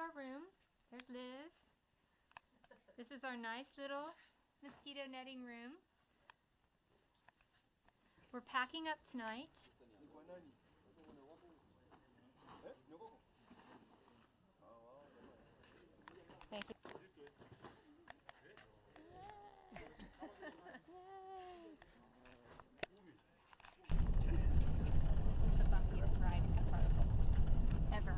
our room. There's Liz. This is our nice little mosquito netting room. We're packing up tonight. Thank you. This is the bumpiest ride ever.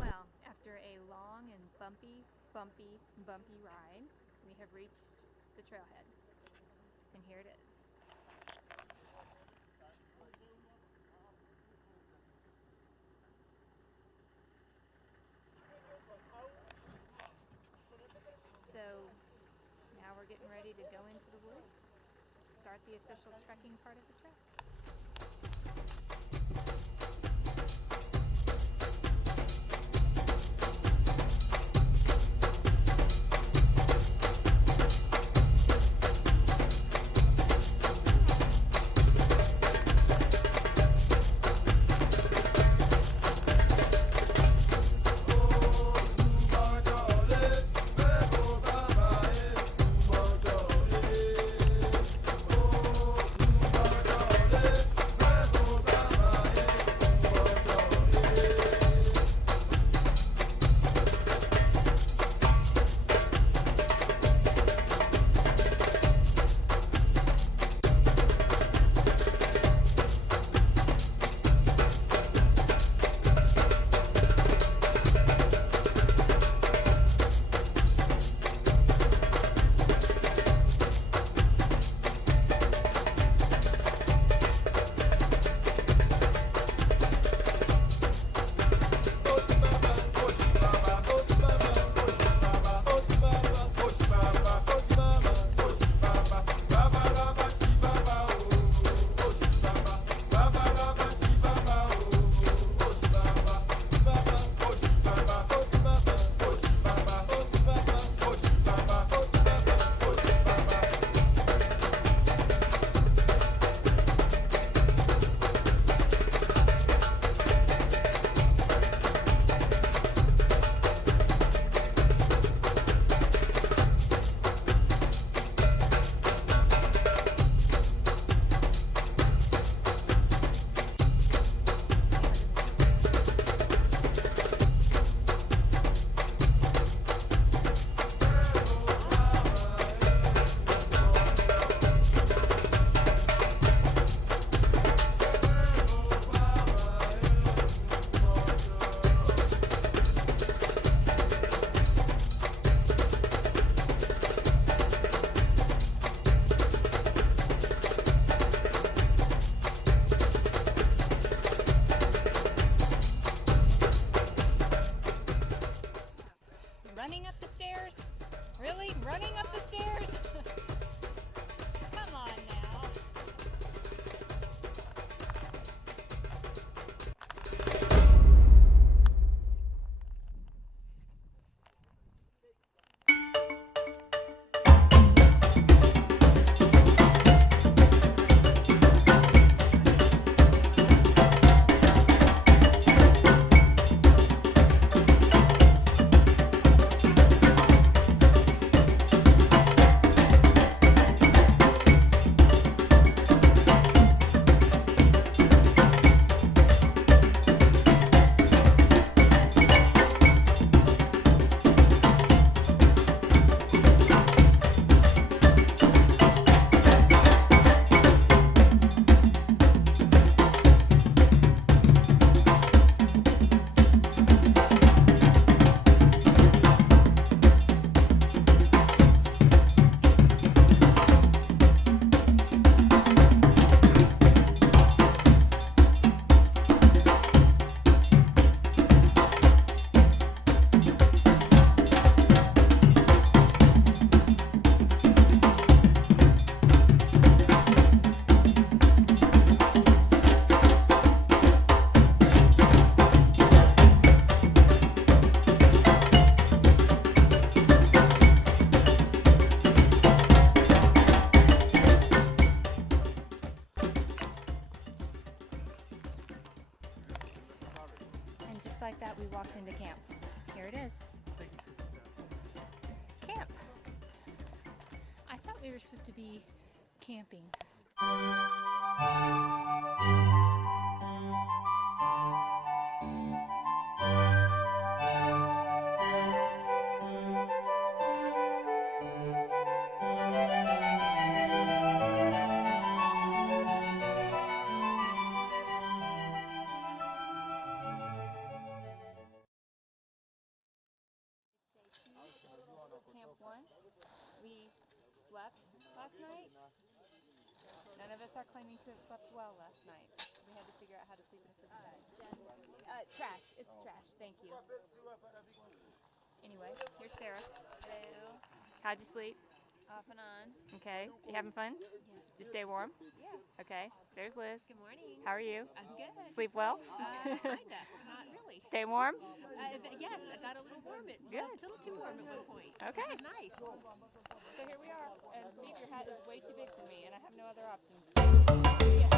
Well, after a long and bumpy ride, we have reached the trailhead. And here it is. So now we're getting ready to go into the woods, start the official trekking part of the trek. like that, we walked into camp. Here it is. Camp. I thought we were supposed to be camping. Camp 1, we slept last night. None of us are claiming to have slept well last night. We had to figure out how to sleep in a sleeping bag. Trash. It's trash. Thank you. Anyway, here's Sarah. Hello. How'd you sleep? Off and on. Okay. You having fun? Yes. Did you stay warm? Yeah. Okay. There's Liz. Good morning. How are you? I'm good. Sleep well? Kinda. Not really. Stay warm? Yes, I got a little warm. Good. A little too warm at one point. Okay. It was nice. So here we are. And Steve, your hat is way too big for me, and I have no other option. Yeah.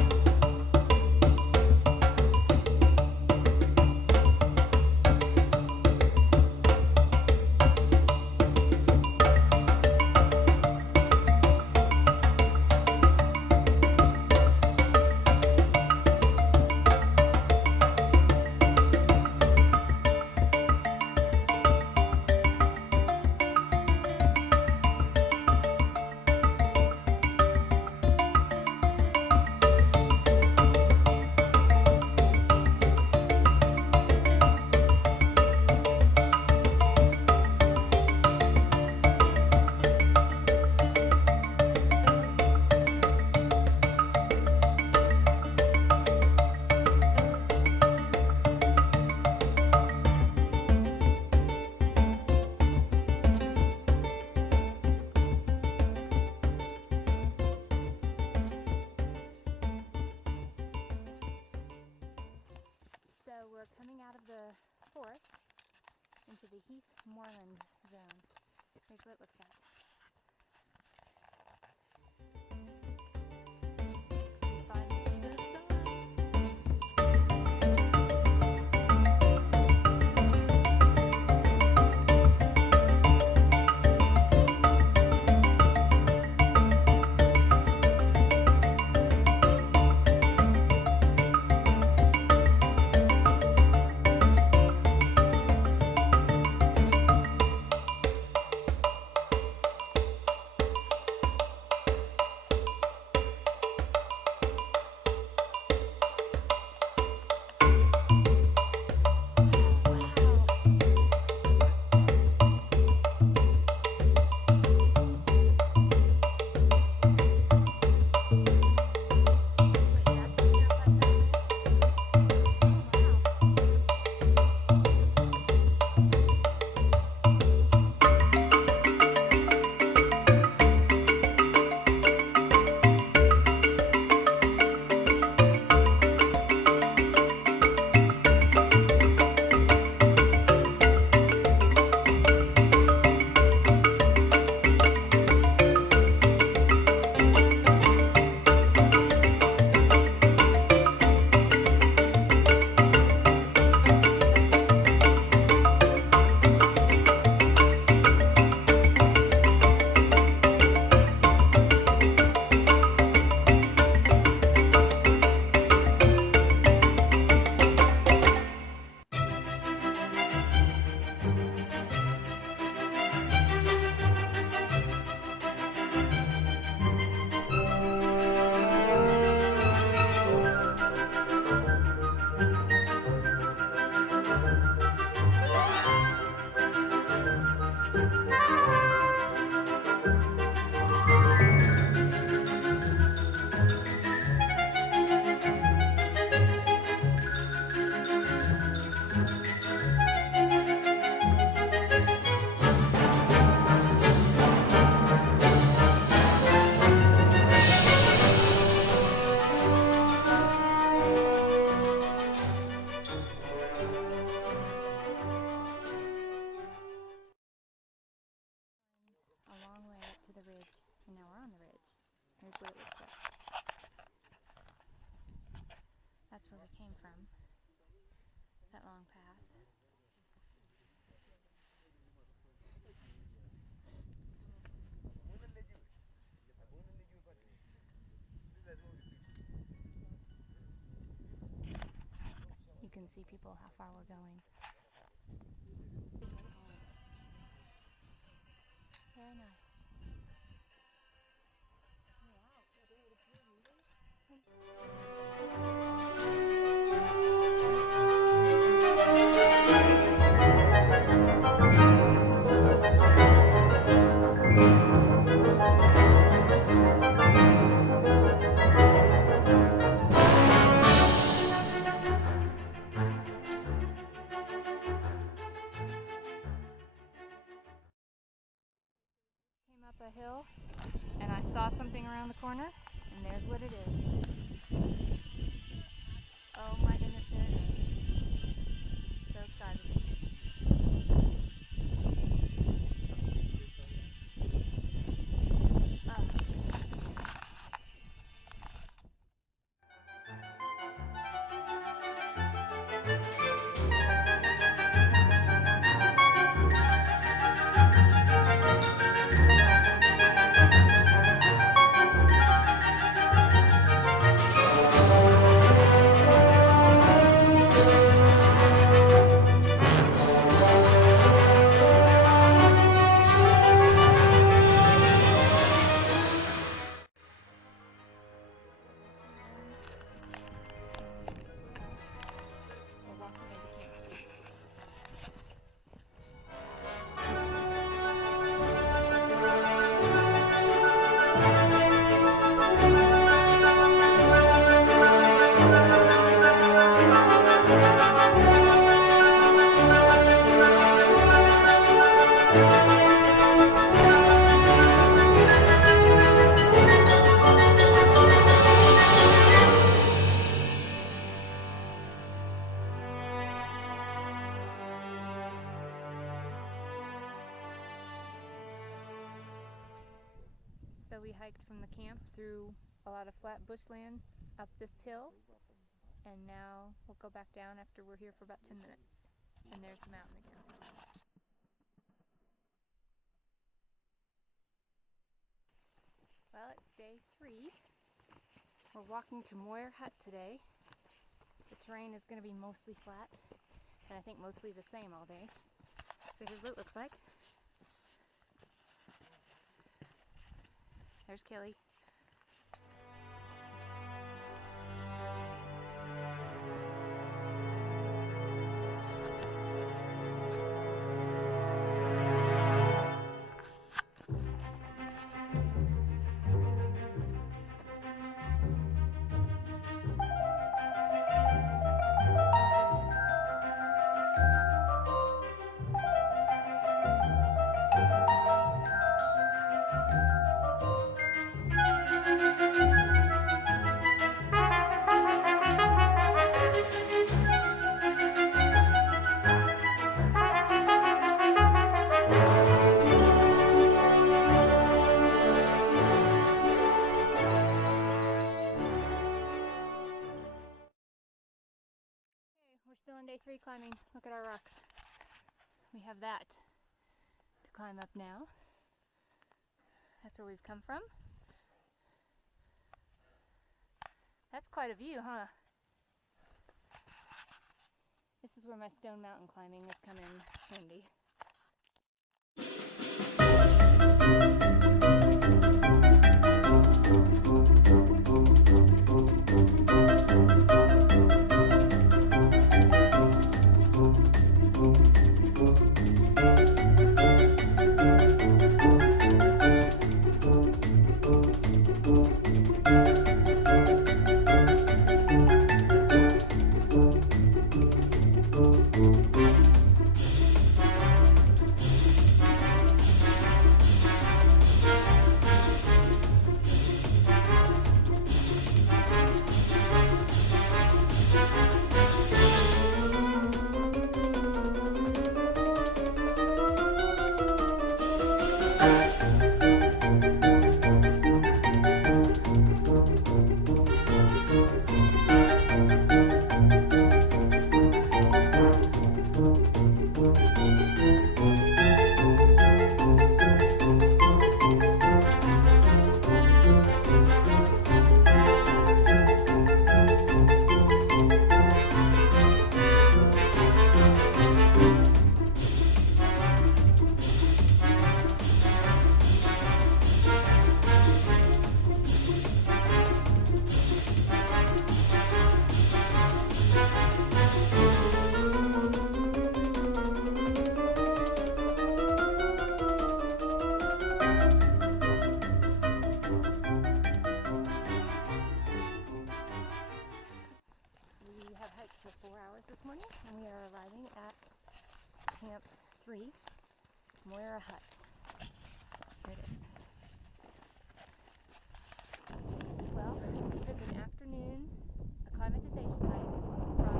So we're coming out of the forest into the heath moorland zone. Here's what it looks like. We finally see the sun. Here's what it looks like. That's where we came from, that long path. can see people how far we're going. Very nice. Came up a hill and I saw something around the corner, and there's what it is. Oh my goodness, there it is. So excited. So we hiked from the camp through a lot of flat bushland up this hill, and now we'll go back down after we're here for about 10 minutes. And there's the mountain again. Well, it's day 3. We're walking to Moyer Hut today. The terrain is going to be mostly flat, and I think mostly the same all day. So here's what it looks like. There's Kelly. We're still on day 3 climbing. Look at our rocks. We have that to climb up now. That's where we've come from. That's quite a view, huh? This is where my stone mountain climbing has come in handy. We are arriving at Camp 3, Moira Hut. Here it is. Well, we took an afternoon acclimatization hike from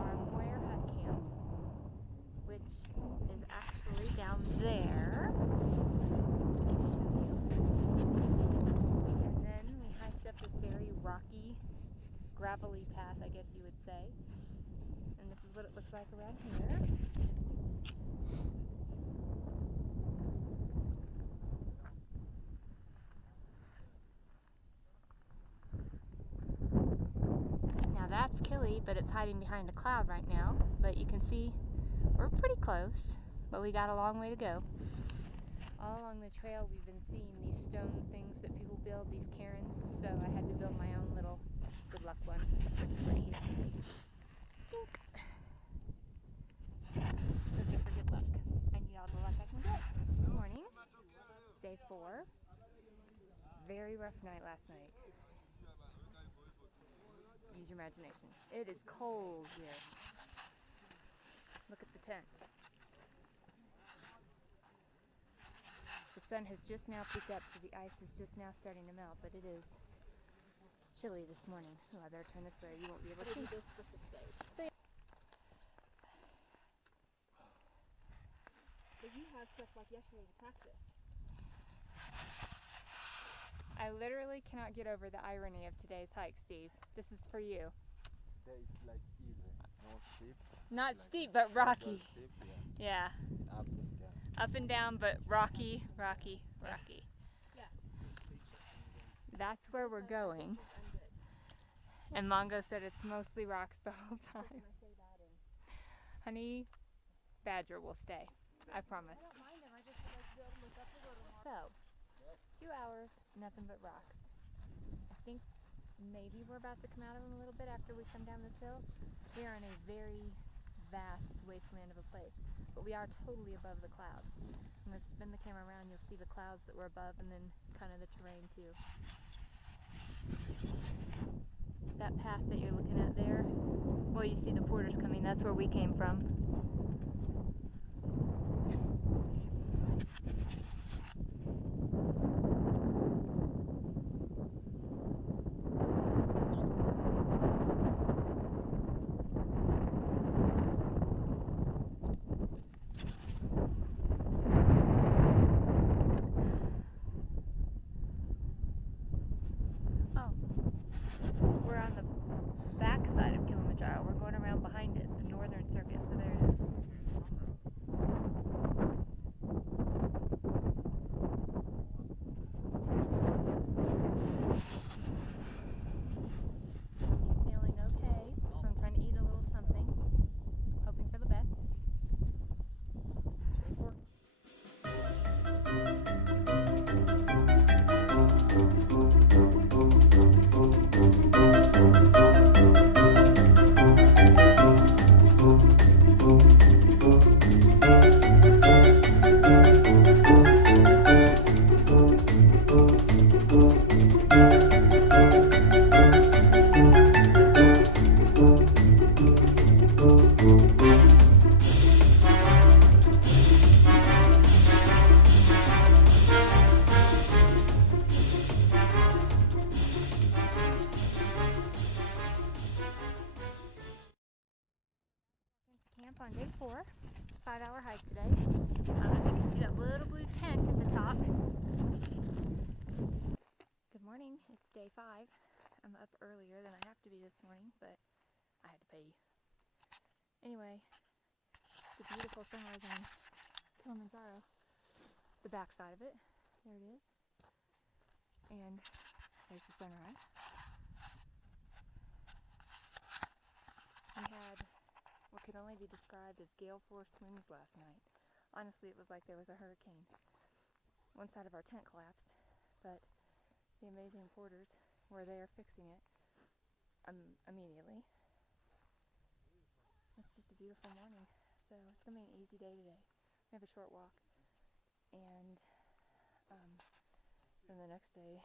our Moira Hut camp, which is actually down there. Let me show you. And then we hiked up this very rocky, gravelly path, I guess you would say. And this is what it looks like around here. Now that's Kili, but it's hiding behind a cloud right now. But you can see we're pretty close, but we got a long way to go. All along the trail we've been seeing these stone things that people build, these cairns, so I had to build my own little good luck one, which is right here. Those are for good luck. I need all the luck I can get. Good morning. Day 4. Very rough night last night. Use your imagination. It is cold here. Look at the tent. The sun has just now peeked up, so the ice is just now starting to melt, but it is chilly this morning. Oh, I better turn this way or you won't be able to see. Do this for 6 days. But you have stuff like yesterday to practice. I literally cannot get over the irony of today's hike, Steve. This is for you. Today it's like easy, no steep. Not Like steep, but rocky. Steep, Yeah. Up and down. Up and down, but rocky, rocky, rocky. Yeah. That's where we're going. And Mongo said it's mostly rocks the whole time. Honey Badger will stay. I promise. I don't mind them. I just would like to be able to look up a little more. So, 2 hours, nothing but rocks. I think maybe we're about to come out of them a little bit after we come down this hill. We are in a very vast wasteland of a place, but we are totally above the clouds. I'm going to spin the camera around, you'll see the clouds that we're above and then kind of the terrain too. That path that you're looking at there, well, you see the porters coming, that's where we came from. We're on the back side of Kilimanjaro. We're going around behind it, the northern circuit, so there it is. He's feeling okay, so I'm trying to eat a little something, hoping for the best. Camp on day 4, 5-hour hike today. I don't know if you can see that little blue tent at the top. Good morning, it's day 5. I'm up earlier than I have to be this morning, but I had to pee. Anyway, it's a beautiful sunrise on Kilimanjaro. The back side of it, there it is. And there's the sunrise. We had what could only be described as gale force winds last night. Honestly, it was like there was a hurricane. One side of our tent collapsed, but the amazing porters were there fixing it immediately. It's just a beautiful morning, so it's going to be an easy day today. We have a short walk, and then the next day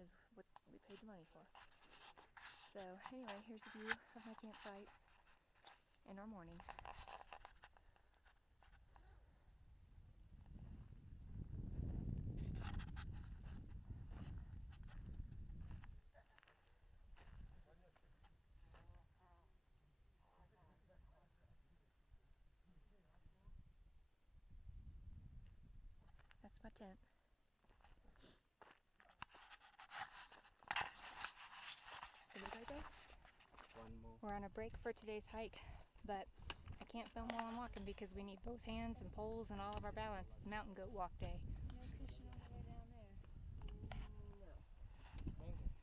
is what we paid the money for. So anyway, here's a view of my campsite. in our morning. That's my tent. So we gotta go. One more. We're on a break for today's hike, but I can't film while I'm walking because we need both hands and poles and all of our balance. It's mountain goat walk day. No cushion on the way down there.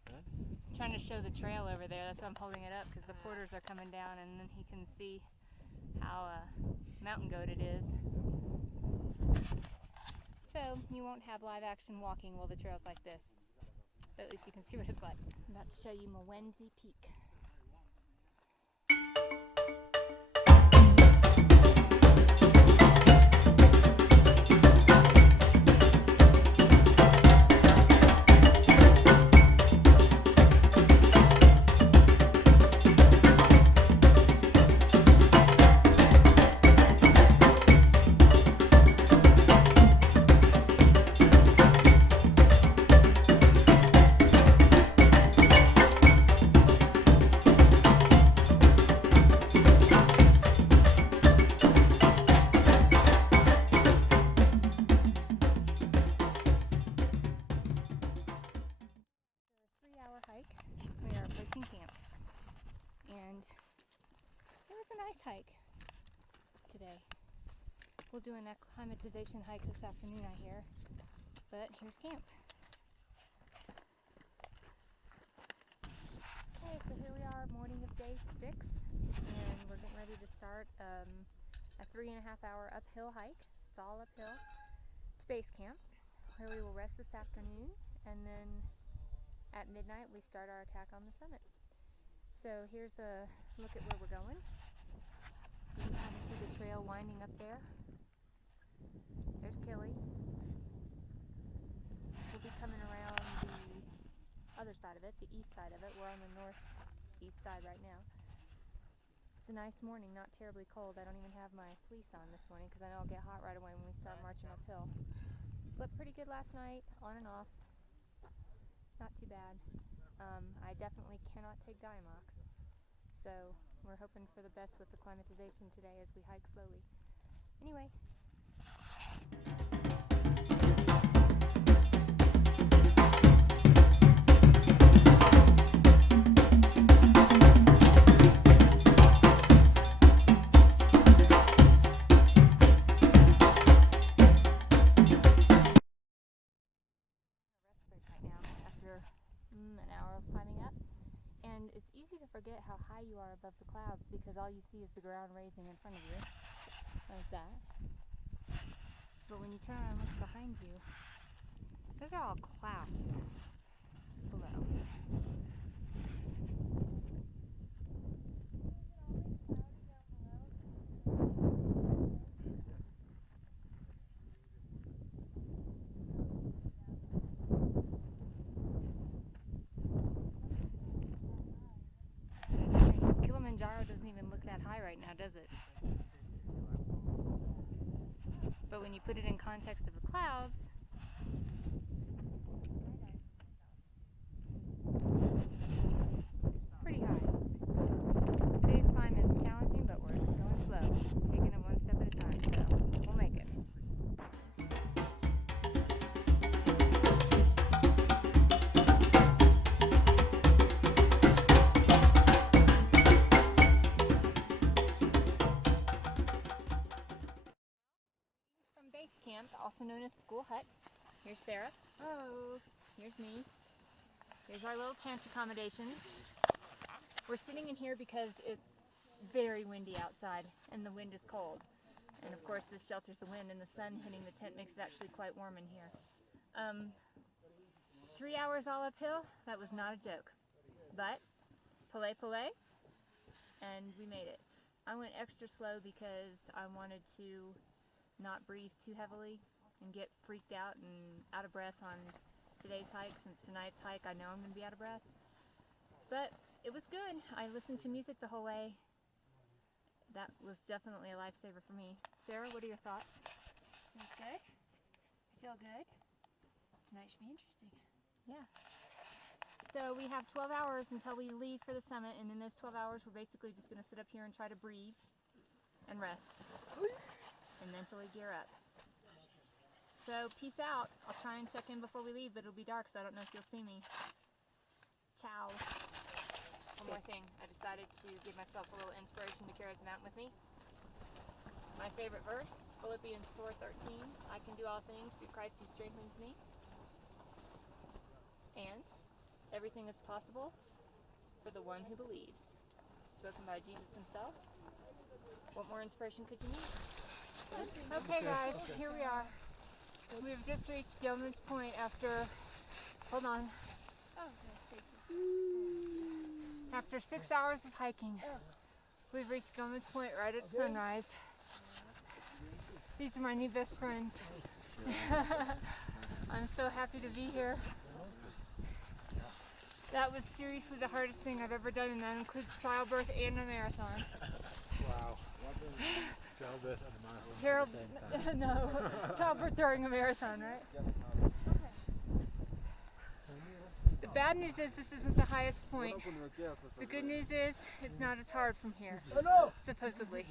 Huh? I'm trying to show the trail over there. That's why I'm holding it up, because the porters are coming down and then he can see how mountain goat it is. So you won't have live action walking while the trail's like this. But at least you can see what it's like. I'm about to show you Mwenzi Peak. Hike. We are approaching camp, and it was a nice hike today. We'll do an acclimatization hike this afternoon, I hear, but here's camp. Okay, so here we are, morning of day 6, and we're getting ready to start a 3.5-hour uphill hike. It's all uphill to base camp, where we will rest this afternoon, and then at midnight, we start our attack on the summit. So here's a look at where we're going. You can kind of see the trail winding up there. There's Kili. We'll be coming around the other side of it, the east side of it. We're on the northeast side right now. It's a nice morning, not terribly cold. I don't even have my fleece on this morning because I know I'll get hot right away when we start marching uphill. Slept pretty good last night, on and off. Not too bad. I definitely cannot take Diamox, so we're hoping for the best with acclimatization today as we hike slowly. Anyway. An hour of climbing up, and it's easy to forget how high you are above the clouds because all you see is the ground raising in front of you, like that. But when you turn around and look behind you, those are all clouds below. Kilimanjaro doesn't even look that high right now, does it? But when you put it in context of the clouds, pretty high. Today's climb is challenging, but we're going slow, taking it one step at a time, so we'll make it. Base camp, also known as school hut. Here's Sarah. Oh. Here's me. Here's our little tent accommodation. We're sitting in here because it's very windy outside and the wind is cold. And of course this shelters the wind, and the sun hitting the tent makes it actually quite warm in here. 3 hours all uphill, that was not a joke. But, pole, and we made it. I went extra slow because I wanted to not breathe too heavily and get freaked out and out of breath on today's hike. Since tonight's hike, I know I'm going to be out of breath. But it was good. I listened to music the whole way. that was definitely a lifesaver for me. Sarah, what are your thoughts? Feels good. I feel good. Tonight should be interesting. Yeah. So we have 12 hours until we leave for the summit, and in those 12 hours we're basically just going to sit up here and try to breathe and rest and mentally gear up. So peace out. I'll try and check in before we leave, but it'll be dark, so I don't know if you'll see me. Ciao. One more thing. I decided to give myself a little inspiration to carry up the mountain with me. My favorite verse, Philippians 4:13. I can do all things through Christ who strengthens me. And everything is possible for the one who believes. Spoken by Jesus himself. What more inspiration could you need? Okay guys, here we are. We've just reached Gilman's Point after, hold on. Oh, thank you. After 6 hours of hiking, we've reached Gilman's Point right at sunrise. These are my new best friends. I'm so happy to be here. That was seriously the hardest thing I've ever done, and that includes childbirth and a marathon. Wow. Childbirth and a marathon at the same time. No, childbirth during a marathon, right? The bad news is this isn't the highest point. The good news is it's not as hard from here, supposedly.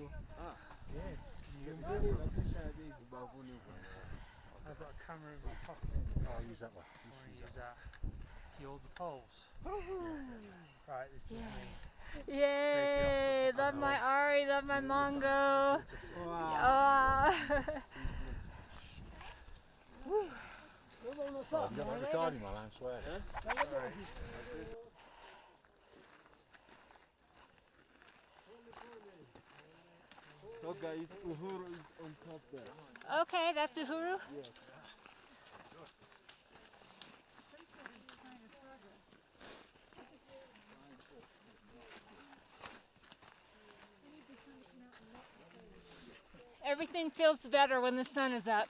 I've got a camera in my pocket. Oh, I'll use that one. I want to use that to hold the poles. Right, this is me. Yay! Love my Ari, love my Mongo. Wow. I've got my recording while I'm swearing. So guys, Uhuru is on top there. Okay, that's Uhuru. Yes. Everything feels better when the sun is up.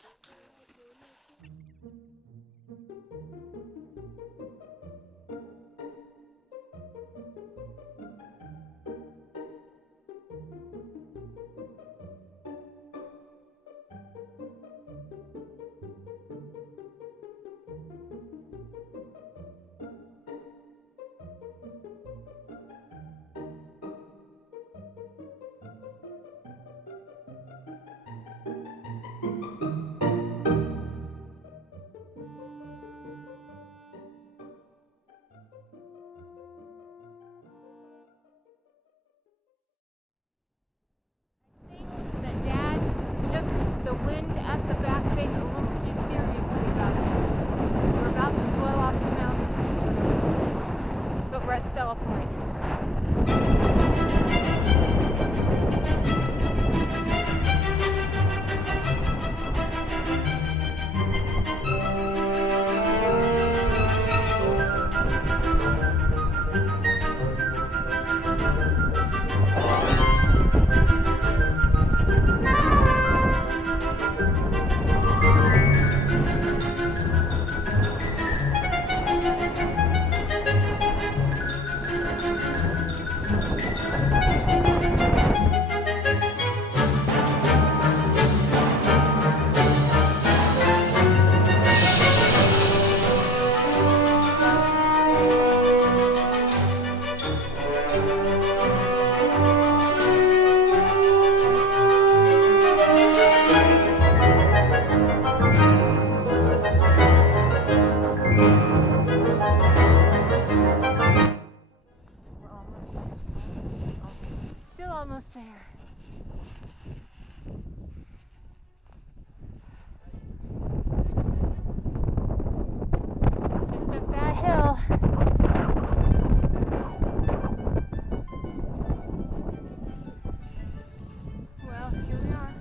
That Dad took the wind at the back thing a little too seriously about this. We're about to blow off the mountain, but we're at Stella Point. Almost there. Just up that hill. Well, here we are.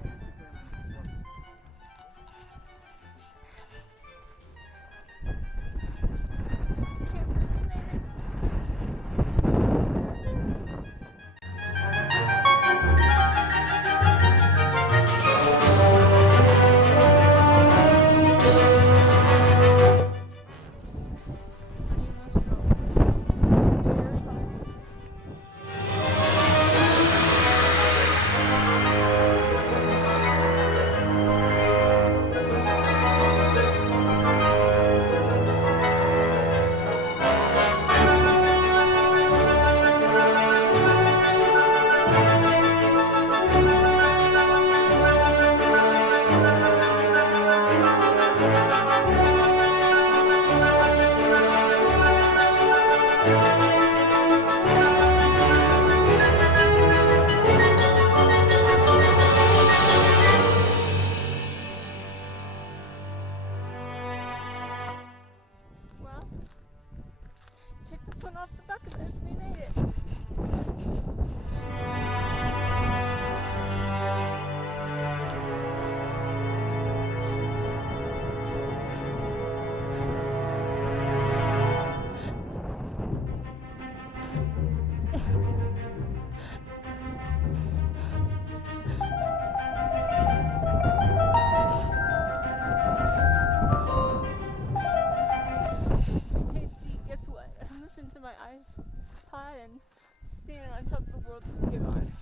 world is gone.